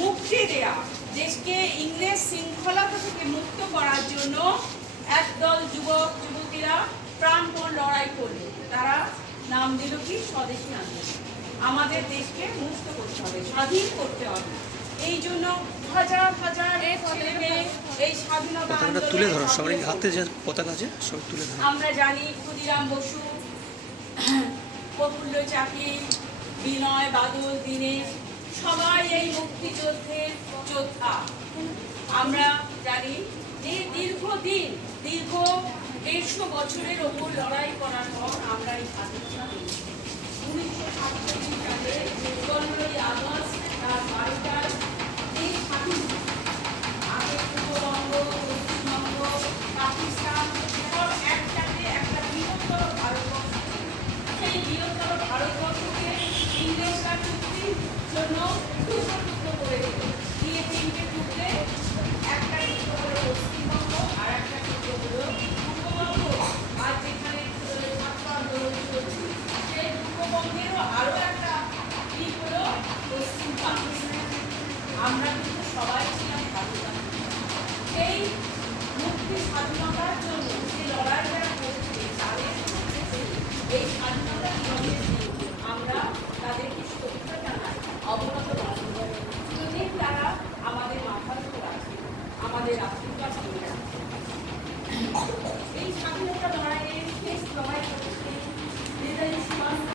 মুক্তি দেয়া, দেশকে ইংরেজ শৃঙ্খলা থেকে মুক্ত করার জন্য একদল যুবক যুবতীরা প্রাণপণ লড়াই করলো। তারা নাম দিল কি স্বদেশী আন্দোলন। আমাদের দেশকে মুক্ত করতে হবে, স্বাধীন করতে হবে। এই জন্য হাজার হাজার ছেলে মেয়ে এই স্বাধীনতা তুলে ধরো, সবাই হাতে যে পতাকা আছে সব তুলে ধরো। আমরা জানি ক্ষুদিরাম বসু, প্রফুল্ল চাকি, বিনয় বাদল, দীনেশ সবাই এই মুক্তিযুদ্ধের যোদ্ধা। আমরা জানি যে দীর্ঘদিন, দীর্ঘ 150 বছরের ওপর লড়াই করার পর আমরা এই স্বাধীনতা পেয়েছি। 1947 সালে 15ই আগস্ট রাত 12টায় এই স্বাধীনতা আগে পূর্ববঙ্গ, পশ্চিমবঙ্গ, পাকিস্তান সব একসাথে একটা বৃহত্তর ভারতবর্ষ, সেই বৃহত্তর ভারতবর্ষকে ইংরেজরা চুক্তির জন্য টুকরো টুকরো করে দিল। দিয়ে 3টে টুকরে, একটা টুকরো হলো পশ্চিমবঙ্গ, আর একটা টুকরো হলো পূর্ববঙ্গ। আর যেখানে ছাত্র আন্দোলন চলছে সেই পূর্ববঙ্গেরও আরও একটা দিক হলো পশ্চিম পাকিস্তান। আমরা কিন্তু সবাই ছিলাম ভারতীয়। এই মুক্তি স্বাধীনতার জন্য যে লড়াই যারা করছে তাদের এই স্বাধীনতা আমরা তাদেরকে শ্রদ্ধা জানাই, অবনত